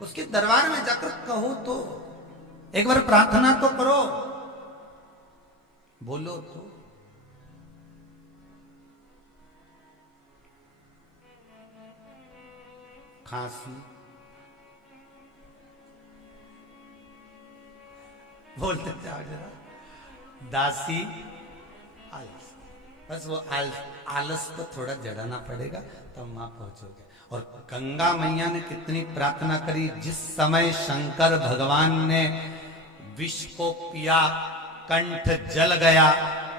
उसके दरबार में जाकर कहो तो, एक बार प्रार्थना तो करो, बोलो तो। खांसी, बोलते जाओ जरा, दासी, आलस, बस वो आलस को थोड़ा जड़ाना पड़ेगा तब वहां पहुंचोगे। और गंगा मैया ने कितनी प्रार्थना करी, जिस समय शंकर भगवान ने विष को पिया, कंठ जल गया,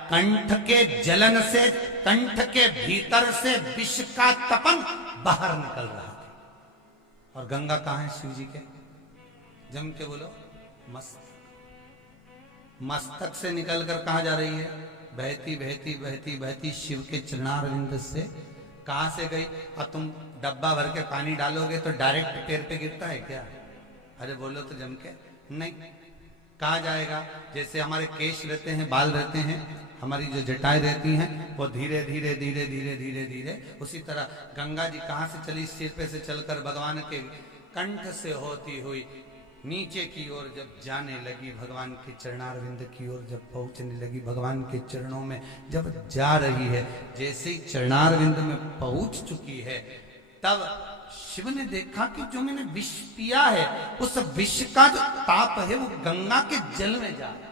कंठ के जलन से कंठ के भीतर से विष का तपन बाहर निकल रहा था। और गंगा कहां है शिव जी के? जम के बोलो, मस्तक। मस्तक से निकलकर कहां जा रही है? बहती बहती बहती बहती शिव के चरणारविंद से। कहां से गई? और तुम डब्बा भर के पानी डालोगे तो डायरेक्ट पैर पे गिरता है क्या? अरे बोलो तो जम के, नहीं। कहां जाएगा? जैसे हमारे केश रहते हैं, बाल रहते हैं, हमारी जो जटाएं रहती हैं, वो धीरे धीरे धीरे धीरे धीरे धीरे, उसी तरह गंगा जी कहां से चली? सिर पे से चलकर भगवान के कंठ से होती हुई नीचे की ओर जब जाने लगी, भगवान के चरणारविंद की ओर जब पहुंचने लगी, भगवान के चरणों में जब जा रही है, जैसे ही चरणारविंद में पहुंच चुकी है, तब शिव ने देखा कि जो मैंने विष पिया है, उस विष का जो ताप है वो गंगा के जल में जा रहा है।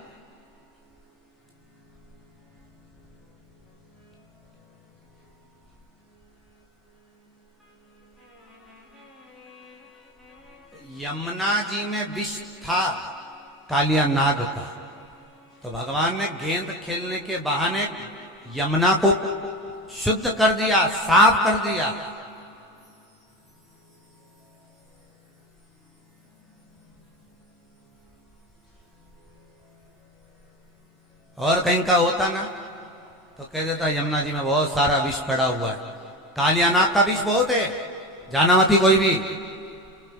यमुना जी में विष था कालिया नाग का, तो भगवान ने गेंद खेलने के बहाने यमुना को शुद्ध कर दिया, साफ कर दिया। और कहीं का होता ना तो कह देता यमुना जी में बहुत सारा विष पड़ा हुआ है, कालिया नाग का विष बहुत है, जाना मती कोई भी।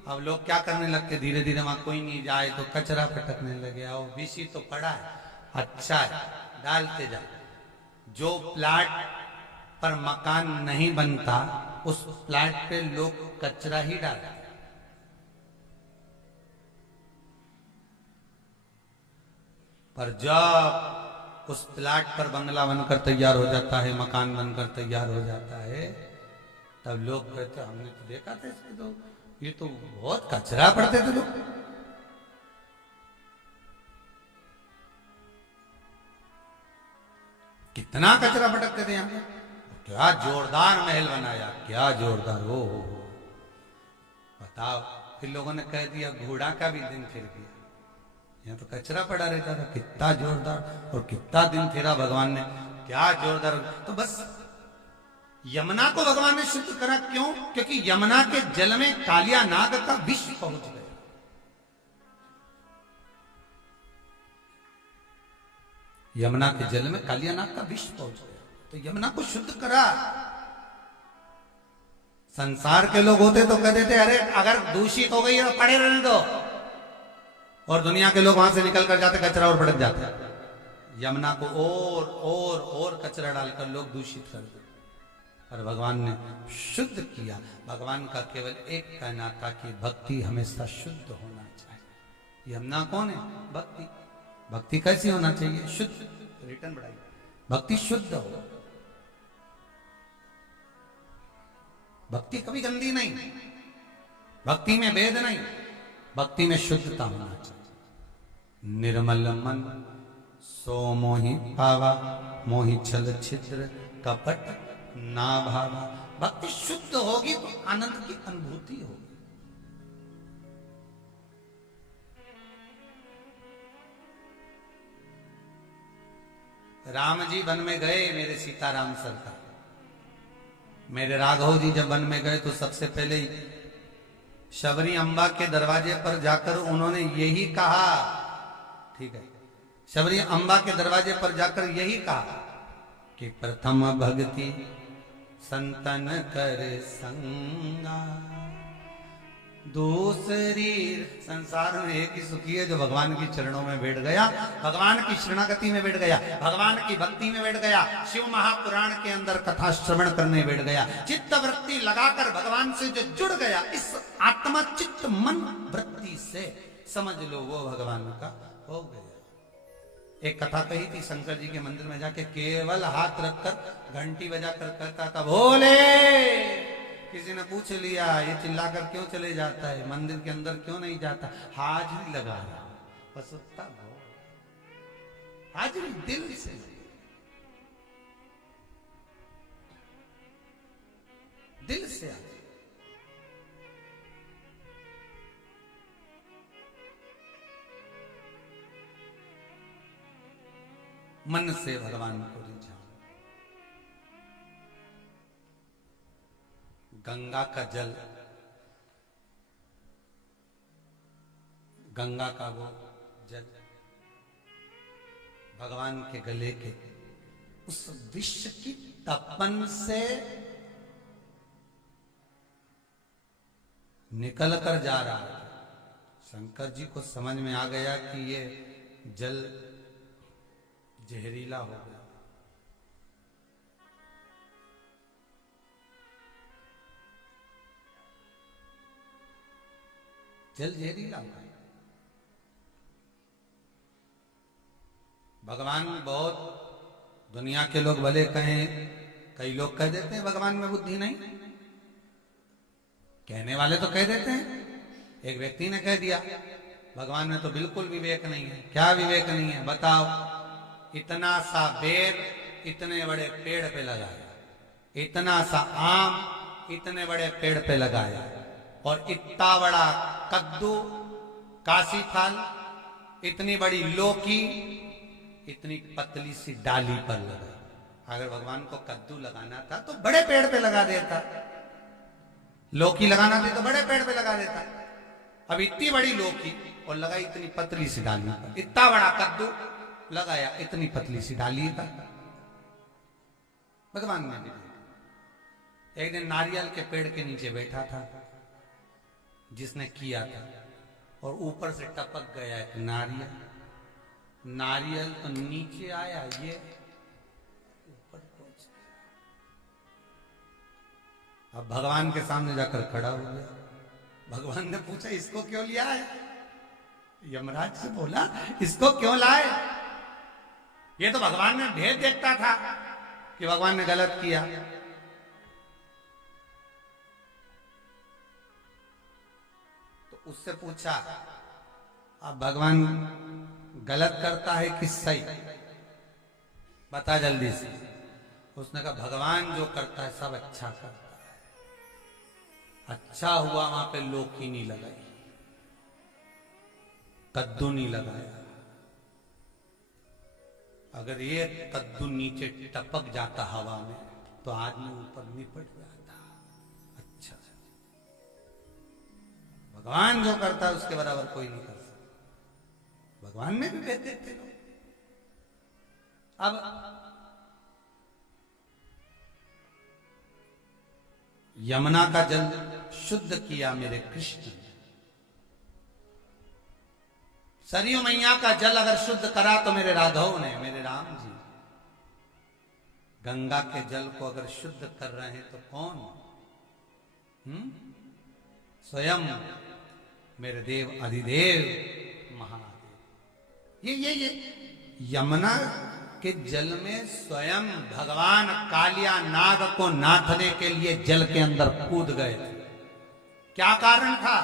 अब लोग क्या करने लगते, धीरे धीरे वहां कोई नहीं जाए तो कचरा फटकने लगे, और विष तो पड़ा है, अच्छा है, डालते जाए। जो प्लाट पर मकान नहीं बनता, उस प्लाट पे लोग कचरा ही डालते। पर जब उस प्लाट पर बंगला बनकर तैयार हो जाता है, मकान बनकर तैयार हो जाता है, तब लोग कहते हमने तो देखा था इसमें तो ये तो बहुत कचरा पड़ते थे लोग। कितना कचरा पटकते थे यहां पे, क्या जोरदार महल बनाया, क्या जोरदार हो बताओ। फिर लोगों ने कह दिया घोड़ा का भी दिन फिर गया, यहाँ तो कचरा पड़ा रहता था, कितना जोरदार और कितना दिन फेरा भगवान ने, क्या जोरदार। तो बस यमुना को भगवान ने शुद्ध करा, क्यों? क्योंकि यमुना के जल में कालिया नाग का विष पहुंच गया। यमुना के जल में कालिया नाग का विष पहुंच गया, तो यमुना को शुद्ध करा। संसार के लोग होते तो कहते थे अरे अगर दूषित हो गई तो पड़े रहने दो, और दुनिया के लोग वहां से निकल कर जाते, कचरा और भड़क जाते। यमुना को और कचरा डालकर लोग दूषित कर देते, और भगवान ने शुद्ध किया। भगवान का केवल एक कहना था कि भक्ति हमेशा शुद्ध होना चाहिए। यमुना कौन है? भक्ति। भक्ति कैसी होना चाहिए? शुद्ध। रिटर्न बढ़ाइए, भक्ति शुद्ध हो। भक्ति कभी गंदी नहीं, भक्ति में भेद नहीं, भक्ति में शुद्धता होना चाहिए। निर्मल मन सो मोहि पावा, मोहि छल छिद्र कपट ना भावा। भक्ति शुद्ध होगी तो आनंद की अनुभूति होगी। राम जी वन में गए, मेरे सीताराम सरकार, मेरे राघव जी जब वन में गए तो सबसे पहले शबरी अम्बा के दरवाजे पर जाकर उन्होंने यही कहा, ठीक है, शबरी अम्बा के दरवाजे पर जाकर यही कहा कि प्रथम भक्ति संतन कर संगा, दूसरी संसार में एक ही सुखी है जो भगवान की चरणों में बैठ गया, भगवान की शरणागति में बैठ गया, भगवान की भक्ति में बैठ गया, शिव महापुराण के अंदर कथा श्रवण करने बैठ गया, चित्त वृत्ति लगाकर भगवान से जो जुड़ गया, इस आत्मा चित्त मन समझ लो वो भगवान का हो गया। एक कथा कही थी, शंकर जी के मंदिर में जाके केवल हाथ रखकर घंटी बजा कर कहता था भोले। किसी ने पूछ लिया ये चिल्लाकर क्यों चले जाता है, मंदिर के अंदर क्यों नहीं जाता, हाजिरी लगा रहा, बस उतना हाजिरी दिल से, दिल से आ, मन से भगवान को रिझाओ। गंगा का जल, गंगा का वो जल भगवान के गले के उस विश्व की तपन से निकल कर जा रहा है। शंकर जी को समझ में आ गया कि ये जल जहरीला हो गया। जल जहरीला हो गया। भगवान बहुत, दुनिया के लोग भले कहें, कई लोग कह देते हैं भगवान में बुद्धि नहीं, कहने वाले तो कह देते हैं। एक व्यक्ति ने कह दिया भगवान में तो बिल्कुल विवेक नहीं है। क्या विवेक नहीं है बताओ? इतना सा बेर इतने बड़े पेड़ पे लगाया, इतना सा आम इतने बड़े पेड़ पे लगाया, और इतना बड़ा कद्दू, काशी फल, इतनी बड़ी लौकी इतनी पतली सी डाली पर लगाई। अगर भगवान को कद्दू लगाना था तो बड़े पेड़ पे लगा देता, लौकी लगाना थी तो बड़े पेड़ पे लगा देता। अब इतनी बड़ी लौकी और लगाई इतनी पतली सी डाली पर, इतना बड़ा कद्दू लगाया इतनी पतली सी डाली पर। भगवान ने भी एक दिन नारियल के पेड़ के नीचे बैठा था जिसने किया था, और ऊपर से टपक गया एक नारियल। नारियल तो नीचे आया, ये ऊपर पहुंच गया। अब भगवान के सामने जाकर खड़ा हो गया। भगवान ने पूछा इसको क्यों लिया है? यमराज से बोला इसको क्यों लाए? ये तो भगवान ने भेद देखता था कि भगवान ने गलत किया। तो उससे पूछा अब भगवान गलत करता है कि सही, बता जल्दी से। उसने कहा भगवान जो करता है सब अच्छा करता है। अच्छा हुआ वहां पे लौकी नहीं लगाई, कद्दू नहीं लगाया। अगर ये कद्दू नीचे टपक जाता हवा में तो आदमी ऊपर निपट जाता। अच्छा, भगवान जो करता है उसके बराबर कोई नहीं कर सकता। भगवान में भी भेद देखते लोग। अब यमुना का जल शुद्ध किया मेरे कृष्ण ने। सरयू मैया का जल अगर शुद्ध करा तो मेरे राघव ने, मेरे राम जी। गंगा के जल को अगर शुद्ध कर रहे हैं तो कौन? स्वयं मेरे देव अधिदेव महादेव। ये यमुना के जल में स्वयं भगवान कालिया नाग को नाथने के लिए जल के अंदर कूद गए थे। क्या कारण था?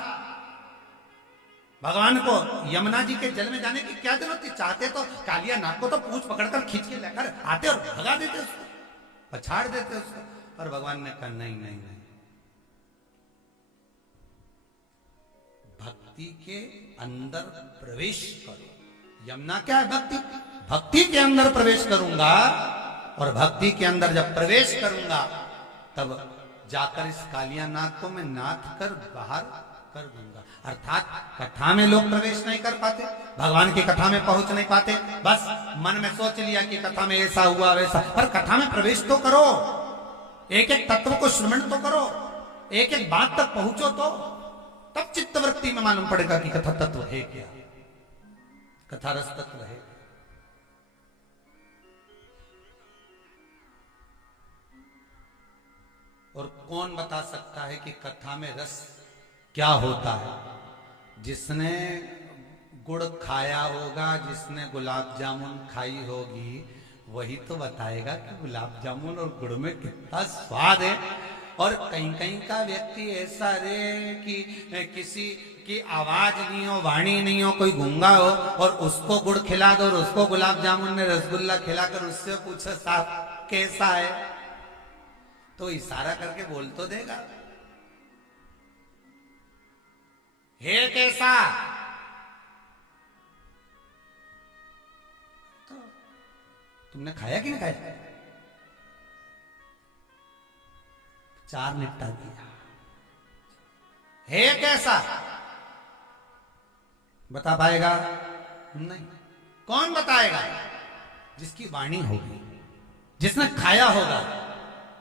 भगवान को यमुना जी के जल में जाने की क्या जरूरत थी? चाहते तो कालिया नाग को तो पूंछ पकड़कर खींच के लेकर आते और भगा देते उसको, पछाड़ देते उसको। और भगवान ने कहा नहीं नहीं नहीं, भक्ति के अंदर प्रवेश करो। यमुना क्या है? भक्ति। भक्ति के अंदर प्रवेश करूंगा, और भक्ति के अंदर जब प्रवेश करूंगा तब जाकर इस कालिया नाग को मैं नाथ कर बाहर कर दूंगा। अर्थात कथा में लोग प्रवेश नहीं कर पाते, भगवान की कथा में पहुंच नहीं पाते। बस मन में सोच लिया कि कथा में ऐसा हुआ वैसा, पर कथा में प्रवेश तो करो, एक एक तत्व को श्रवण तो करो, एक एक बात तक पहुंचो, तो तब चित्तवृत्ति में मालूम पड़ेगा कि कथा तत्व है क्या, कथा रस तत्व है। और कौन बता सकता है कि कथा में रस क्या होता है? जिसने गुड़ खाया होगा, जिसने गुलाब जामुन खाई होगी, वही तो बताएगा कि गुलाब जामुन और गुड़ में कितना स्वाद है। और कहीं कहीं का व्यक्ति ऐसा रे कि किसी की आवाज नहीं हो, वाणी नहीं हो, कोई गूंगा हो, और उसको गुड़ खिला दो और उसको गुलाब जामुन में रसगुल्ला खिलाकर उससे पूछो साहब कैसा है, तो इशारा करके बोल तो देगा, हे कैसा। तो तुमने खाया कि नहीं खाया? चार निपटा दिया। हे कैसा बता पाएगा? नहीं। कौन बताएगा? जिसकी वाणी होगी, जिसने खाया होगा।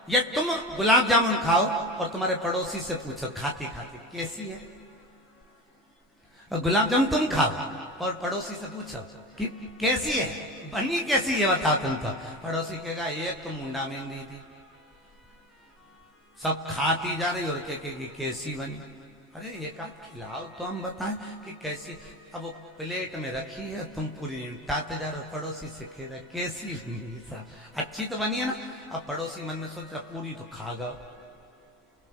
या तुम गुलाब जामुन खाओ और तुम्हारे पड़ोसी से पूछो खाती खाती कैसी है, और गुलाब जामुन तुम खाओ और पड़ोसी से पूछो कि कैसी है, बनी कैसी है बताओ तुम। तो पड़ोसी कहेगा एक तो मुंडा मेहंदी थी, सब खाती जा रही और कहेगी कैसी बनी। अरे एक आध खिलाओ तो हम बताएं कि कैसी। अब वो प्लेट में रखी है, तुम पूरी निपटाते जा रहे हो, पड़ोसी से कह रहे कैसी बनी, साहब अच्छी तो बनी है ना। अब पड़ोसी मन में सोच रहा पूरी तो खा गया,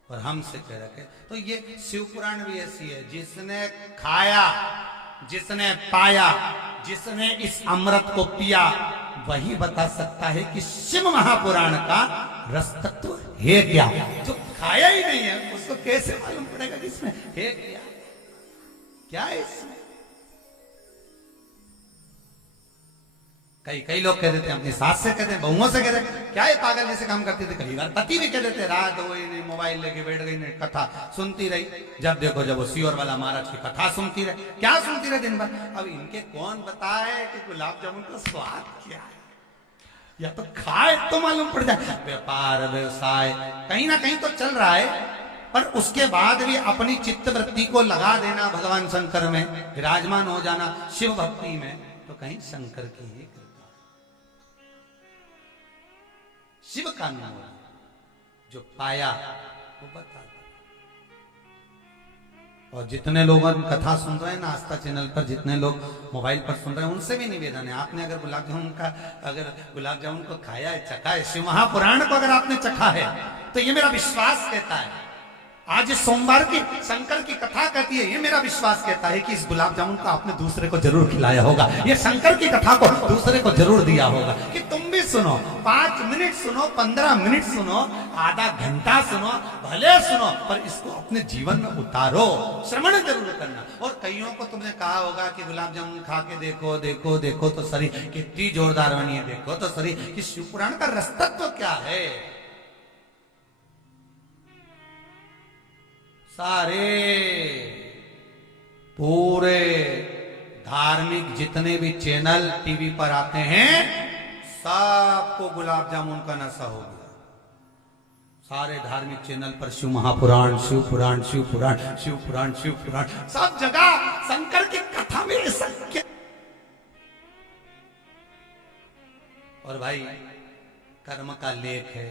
और हमसे कह रखे। तो ये शिव पुराण भी ऐसी है, जिसने खाया, जिसने पाया, जिसने इस अमृत को पिया, वही बता सकता है कि शिव महापुराण का रस तत्व है क्या। जो खाया ही नहीं है उसको कैसे मालूम पड़ेगा कि इसमें है क्या, क्या है इसमें। कई लोग कह देते हैं, अपनी सास से कहते हैं, बहुओं से कहते हैं, क्या है पागल जैसे काम करती थी। कई बार पति भी कह देते हैं, रात हो गई मोबाइल लेके बैठ गई, ने कथा सुनती रही। जब देखो जब वो सियोर वाला महाराज की कथा सुनती रहे, क्या सुनती रहे दिन भर। अब इनके कौन बताए कि गुलाब जामुन का स्वाद क्या है, या तो खाए तो मालूम पड़ जाए। व्यापार व्यवसाय कहीं ना कहीं तो चल रहा है, पर उसके बाद भी अपनी चित्त वृत्ति को लगा देना भगवान शंकर में, विराजमान हो जाना शिव भक्ति में, तो कहीं शंकर की ही शिव का नाम जो पाया वो बता। और जितने लोग कथा सुन रहे हैं ना आस्था चैनल पर, जितने लोग मोबाइल पर सुन रहे हैं, उनसे भी निवेदन है, आपने अगर गुलाब जामुन को खाया है, चखा है, शिव महापुराण को अगर आपने चखा है, तो ये मेरा विश्वास कहता है, आज सोमवार की शंकर की कथा कहती है, ये मेरा विश्वास कहता है कि इस गुलाब जामुन को आपने दूसरे को जरूर खिलाया होगा, ये शंकर की कथा को दूसरे को जरूर दिया होगा। कि तुम भी सुनो, 5 मिनट सुनो, 15 मिनट सुनो, आधा घंटा सुनो, भले सुनो, पर इसको अपने जीवन में उतारो, श्रवण जरूर करना। और कईयों को तुमने कहा होगा कि गुलाब जामुन खा के देखो देखो देखो तो सही, कितनी जोरदार बनी है, देखो तो सही कि शिव पुराण का रसतत्व क्या है। सारे पूरे धार्मिक जितने भी चैनल टीवी पर आते हैं, सबको गुलाब जामुन का नशा हो गया। सारे धार्मिक चैनल पर शिव महापुराण, शिव पुराण, शिव पुराण, शिव पुराण, शिव पुराण, सब जगह शंकर की कथा में ऐसा क्या। और भाई कर्म का लेख है,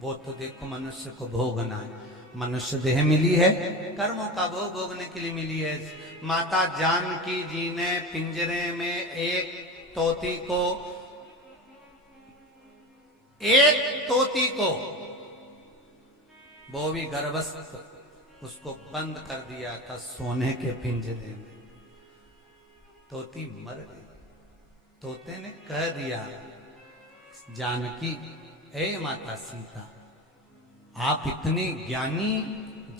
वो तो देखो मनुष्य को भोगना है, मनुष्य देह मिली है, कर्मों का भोग भोगने के लिए मिली है। माता जानकी जी ने पिंजरे में एक तोती को वो भी गर्भस्थ, उसको बंद कर दिया था सोने के पिंजरे में। तोती मर गई। तोते ने कह दिया, जानकी, ए माता सीता, आप इतनी ज्ञानी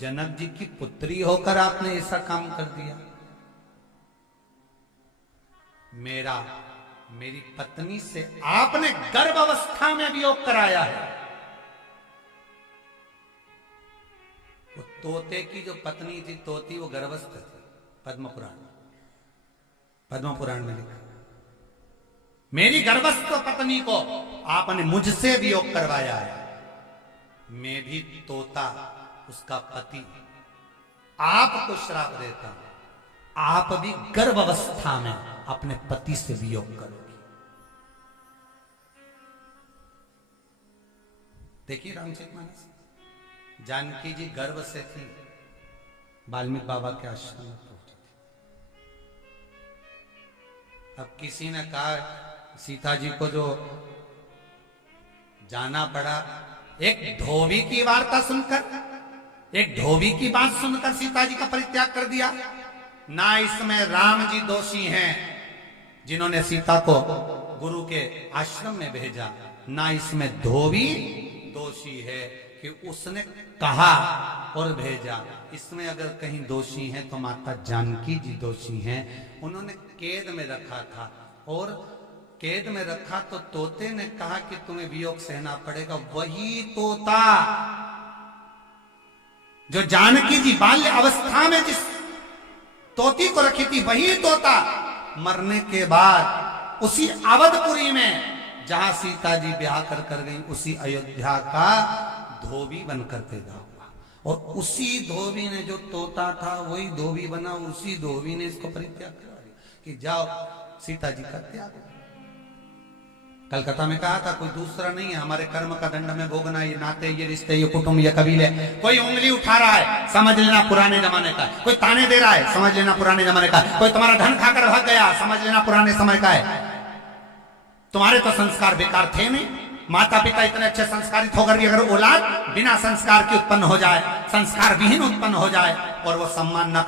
जनक जी की पुत्री होकर आपने ऐसा काम कर दिया। मेरी पत्नी से आपने गर्भ अवस्था में वियोग कराया है। वो तोते की जो पत्नी थी, तोती, वो गर्भस्थ थी। पद्म पुराण में लिखा, मेरी गर्भस्थ पत्नी को आपने मुझसे वियोग करवाया है। मैं भी तोता, उसका पति, आपको श्राप देता हूं, आप भी गर्भ अवस्था में अपने पति से वियोग करोगे। देखिए रामचरितमानस, जानकी जी गर्भ से थी, वाल्मीकि बाबा के आश्रम में पहुंची थी। अब किसी ने कहा सीता जी को जो जाना पड़ा, एक धोबी की वार्ता सुनकर, एक धोबी की बात सुनकर सीता जी का परित्याग कर दिया। ना इसमें राम जी दोषी हैं जिन्होंने सीता को गुरु के आश्रम में भेजा, ना इसमें धोबी दोषी है कि उसने कहा और भेजा। इसमें अगर कहीं दोषी हैं तो माता जानकी जी दोषी हैं। उन्होंने कैद में रखा था और कैद में रखा तो तोते ने कहा कि तुम्हें वियोग सहना पड़ेगा। वही तोता जो जानकी जी बाल्य अवस्था में जिस तोती को रखी थी, वही तोता मरने के बाद उसी अवधपुरी में जहां सीता जी ब्याह कर गई, उसी अयोध्या का धोबी बनकर पैदा हुआ। और उसी धोबी ने जो तोता था वही धोबी बना, उसी धोबी ने इसको परित्याग करा दिया कि जाओ सीता जी का त्याग। कलकत्ता में कहा था कोई दूसरा नहीं है, हमारे कर्म का दंड में भोगना, ये नाते, ये रिश्ते, ये कुटुंब, ये कबीले। कोई उंगली उठा रहा है, समझ लेना पुराने जमाने का है। कोई ताने दे रहा है, समझ लेना पुराने जमाने का है। कोई तुम्हारा धन खाकर भाग गया, समझ लेना पुराने समय का है। तुम्हारे तो संस्कार बेकार थे नहीं। माता पिता इतने अच्छे संस्कारित होकर भी अगर औलाद बिना संस्कार के उत्पन्न हो जाए, संस्कार विहीन उत्पन्न हो जाए और वो सम्मान न करे